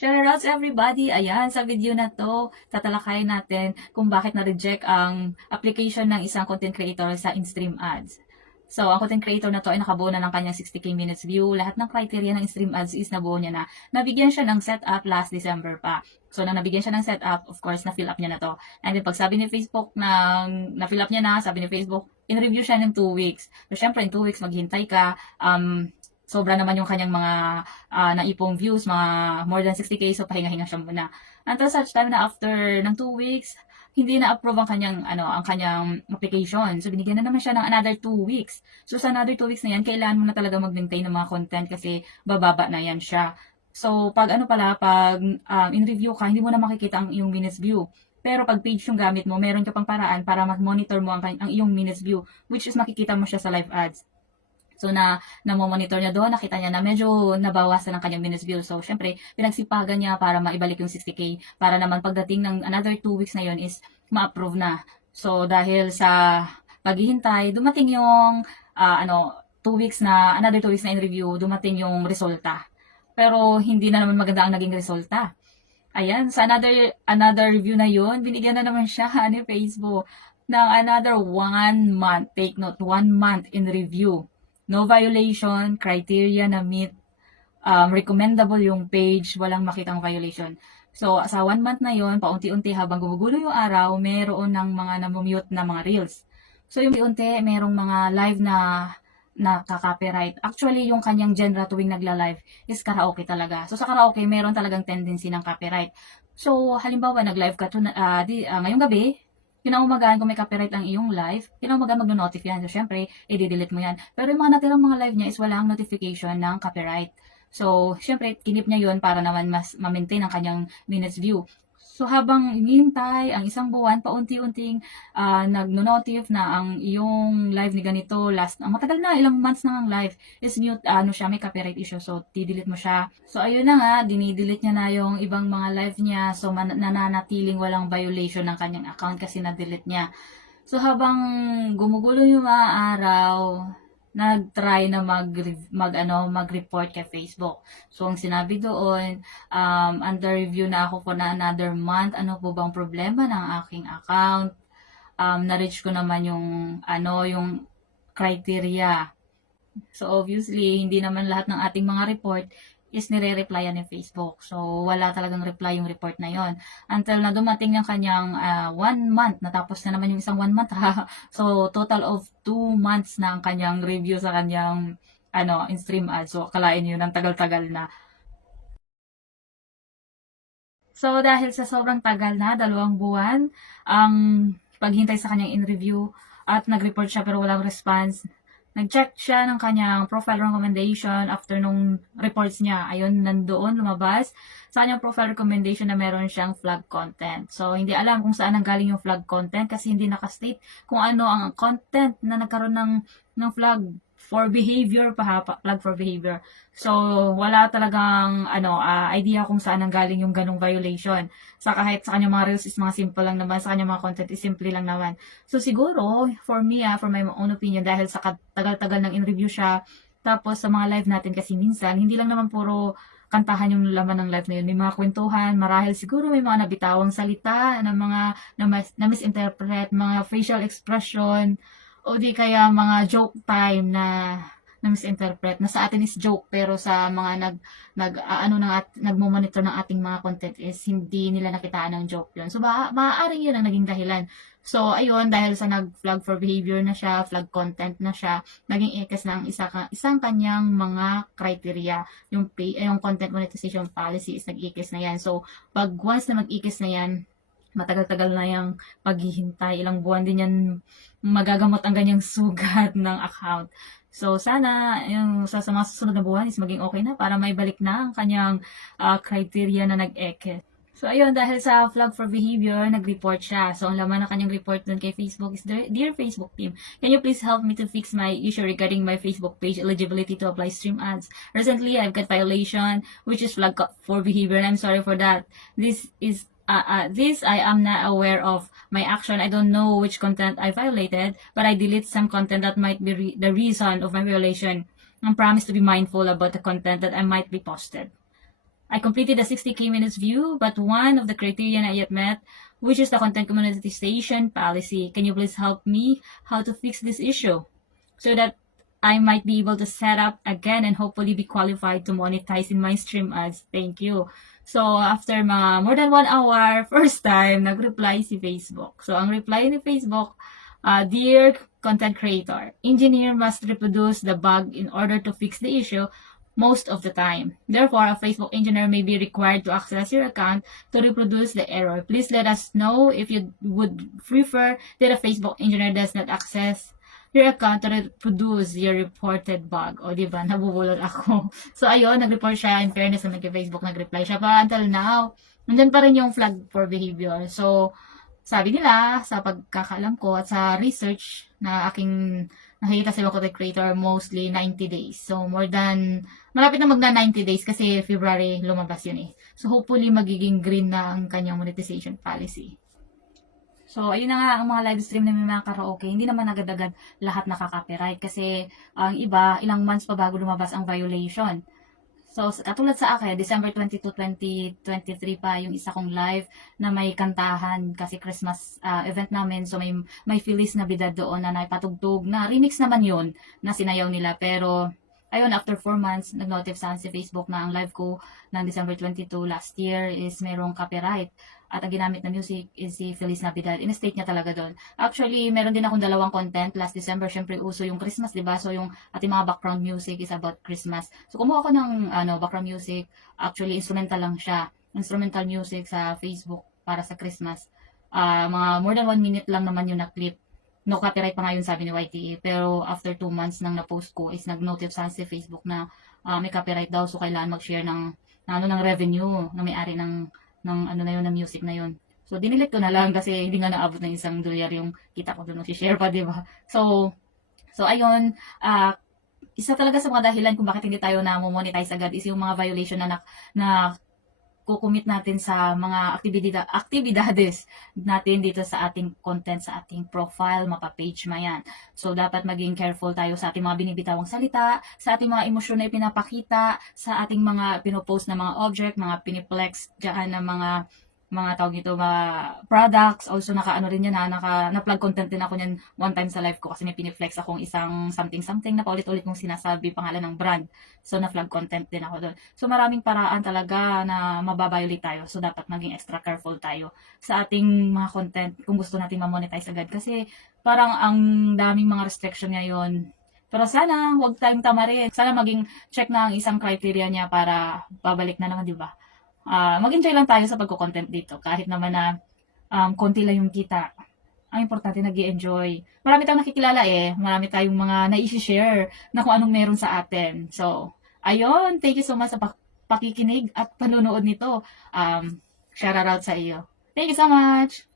Shoutouts everybody! Ayan, sa video na to, tatalakayin natin kung bakit na-reject ang application ng isang content creator sa in-stream ads. So, ang content creator na to ay nakabuo na ng kanyang 60k minutes view. Lahat ng criteria ng in-stream ads is nabuo niya na. Nabigyan siya ng setup last December pa. So, nang nabigyan siya ng setup, of course, na-fill up niya na to. And then, pag sabi ni Facebook na-fill up niya na, sabi ni Facebook, in-review siya ng 2 weeks. So, syempre, in 2 weeks, maghintay ka. Sobra naman yung kanyang mga naipong views, mga more than 60k, so pahinga-hinga siya muna. Until such time na after ng 2 weeks, hindi na-approve ang kanyang application. So, binigyan na naman siya ng another 2 weeks. So, sa another 2 weeks na yan, kailangan mo na talaga mag-maintain ng mga content kasi bababa na yan siya. So, pag in-review ka, hindi mo na makikita ang iyong minutes view. Pero pag page yung gamit mo, meron ka pang paraan para mag-monitor mo ang iyong minutes view, which is makikita mo siya sa live ads. So, na-monitor niya doon, nakita niya na medyo nabawasan ang kanyang minutes view. So, syempre, pinagsipagan niya para maibalik yung 60k. Para naman pagdating ng another 2 weeks na yon is ma-approve na. So, dahil sa paghihintay, dumating yung, 2 weeks na, another 2 weeks na in review, dumating yung resulta. Pero, hindi na naman maganda ang naging resulta. Ayan, sa another review na yon, binigyan na naman siya ni Facebook ng another 1 month. Take note, 1 month in review. No violation, criteria na meet, recommendable yung page, walang makitang violation. So, sa 1 month na yon, paunti-unti habang gumugulo yung araw, meron ng mga namumute na mga reels. So, yung unti, merong mga live na nakaka-copyright. Actually, yung kanyang genre tuwing nagla-live is karaoke talaga. So, sa karaoke, meron talagang tendency ng copyright. So, halimbawa, nag-live ka ngayong gabi, kinaumagahan kung may copyright ang iyong live, kinaumagahan mag-notify yan. So, syempre, i-delete mo yan. Pero yung mga natirang mga live niya is walang notification ng copyright. So, syempre, kinip niya yun para naman mas ma-maintain ang kanyang minutes view. So, habang hinihintay ang isang buwan, paunti-unting nag-notif na ang iyong live ni ganito, matagal na, ilang months na ang live, is mute, may copyright issue. So, di-delete mo siya. So, ayun na nga, dinidelete niya na yung ibang mga live niya. So, nananatiling walang violation ng kanyang account kasi na-delete niya. So, habang gumugulo yung mga araw, nag-try na mag-report kay Facebook. So, ang sinabi doon, under review na ako for na another month. Ano po bang problema ng aking account? Na-reach ko naman yung criteria. So, obviously, hindi naman lahat ng ating mga report is nire-replyan ni Facebook. So, wala talagang reply yung report na yon. Until na dumating yung kanyang 1 month, natapos na naman yung isang 1 month. So, total of 2 months na ang kanyang review sa kanyang in-stream ad. So, akalain yun, ang tagal-tagal na. So, dahil sa sobrang tagal na, 2 buwan, ang paghintay sa kanyang in-review at nag-report siya pero walang response, nag-check siya ng kanyang profile recommendation after nung reports niya. Ayun, nandoon, lumabas sa kanyang profile recommendation na meron siyang flag content. So, hindi alam kung saan nanggaling yung flag content kasi hindi nakastate kung ano ang content na nagkaroon ng flag for behavior flag for behavior. So, wala talagang idea kung saan nanggaling yung ganong violation. Kahit sa kanyang mga reels is mga simple lang naman, sa kanyang mga content is simple lang naman. So, siguro, for me, for my own opinion, dahil sa tagal-tagal ng in-review siya, tapos sa mga live natin kasi minsan, hindi lang naman puro kantahan yung laman ng live na yun. May mga kwentuhan, marahil siguro may mga nabitawang salita, na misinterpret, mga facial expression, o di kaya mga joke time na misinterpret na sa atin is joke pero sa mga nagmo-monitor ng ating mga content is hindi nila nakitaan ng joke yun. So maaaring yun ang naging dahilan. So ayun, dahil sa nag-flag for behavior na siya, flag content na siya, naging ikas na ang isang kanyang mga criteria. Yung content monetization policy is nag-ikis na yan. So pag once na mag-ikis na yan, matagal-tagal na yung paghihintay. Ilang buwan din yan magagamot ang ganyang sugat ng account. So, sana yung sa mga susunod na buwan is maging okay na para maibalik na ang kanyang criteria na nag-eke. So, ayun, dahil sa flag for behavior, nag-report siya. So, ang laman ng kanyang report dun kay Facebook is, Dear Facebook team, can you please help me to fix my issue regarding my Facebook page eligibility to apply stream ads? Recently, I've got violation, which is flag for behavior, and I'm sorry for that. This I am not aware of my action. I don't know which content I violated, but I delete some content that might be the reason of my violation. I promise to be mindful about the content that I might be posted. I completed the 60k minutes view, but one of the criteria not yet met, which is the content monetization policy. Can you please help me how to fix this issue so that I might be able to set up again and hopefully be qualified to monetize in my stream ads. Thank you. So, after more than 1 hour, first time, nag-reply si Facebook. So, ang reply ni Facebook, Dear content creator, engineer must reproduce the bug in order to fix the issue most of the time. Therefore, a Facebook engineer may be required to access your account to reproduce the error. Please let us know if you would prefer that a Facebook engineer does not access your account to reproduce your reported bug. O, diba? Nabubulol ako. So, ayun, nag-report siya. In fairness naman kay Facebook, nag-reply siya. Pero until now, nandun pa rin yung flag for behavior. So, sabi nila, sa pagkakaalam ko at sa research na aking nakikita sa content creator, mostly 90 days. So, malapit na magna 90 days kasi February lumabas yun eh. So, hopefully, magiging green na ang kanyang monetization policy. So, ayun na nga ang mga live stream na may mga karaoke. Hindi naman agad-agad lahat nakaka-copyright kasi ang iba, ilang months pa bago lumabas ang violation. So, katulad sa akin, December 22, 2023 pa yung isa kong live na may kantahan kasi Christmas event namin. So, may Feliz Navidad doon na naipatugtog na remix naman yun na sinayaw nila. Pero, ayun, after 4 months, nag-notify sa Facebook na ang live ko ng December 22 last year is merong copyright. At ang ginamit na music is si Feliz Navidad. In-state niya talaga doon. Actually, meron din akong 2 content. Last December, syempre uso yung Christmas, diba? So, yung ating mga background music is about Christmas. So, kumuha ako ng background music. Actually, instrumental lang siya. Instrumental music sa Facebook para sa Christmas. Mga more than 1 minute lang naman yung na-clip. No copyright pa nga yun, sabi ni YTE. Pero after 2 months nang na-post ko is nag-notify sa Facebook na may copyright daw. So, kailangan mag-share ng revenue na may-ari ng ng music na yun. So, dinilit ko na lang kasi hindi nga naabot ng $1 yung kita ko doon. Si-share pa, diba? So ayun, isa talaga sa mga dahilan kung bakit hindi tayo na monetize agad is yung mga violation na kukumit natin sa mga aktibidades natin dito sa ating content, sa ating profile, mapa-page man yan. So, dapat maging careful tayo sa ating mga binibitawang salita, sa ating mga emosyon na ipinapakita, sa ating mga pinopost na mga object, mga piniplex dyan na mga tawag ito, mga products. Also, rin yan na-plug content din ako yan one time sa live ko kasi may piniflex akong isang something na paulit-ulit kong sinasabi pangalan ng brand. So, na-plug content din ako doon. So, maraming paraan talaga na mababiolate tayo. So, dapat maging extra careful tayo sa ating mga content kung gusto natin ma-monetize agad. Kasi, parang ang daming mga restriction ngayon. Pero sana, huwag tayong tamarin. Sana maging check na ang isang criteria niya para babalik na naman, di ba? Mag-enjoy lang tayo sa pagko-content dito. Kahit naman na konti lang yung kita. Ang importante, nag-i-enjoy. Marami tayong nakikilala eh. Marami tayong mga na-i-share na kung anong meron sa atin. So, ayun. Thank you so much sa pakikinig at panonood nito. Shout out sa iyo. Thank you so much!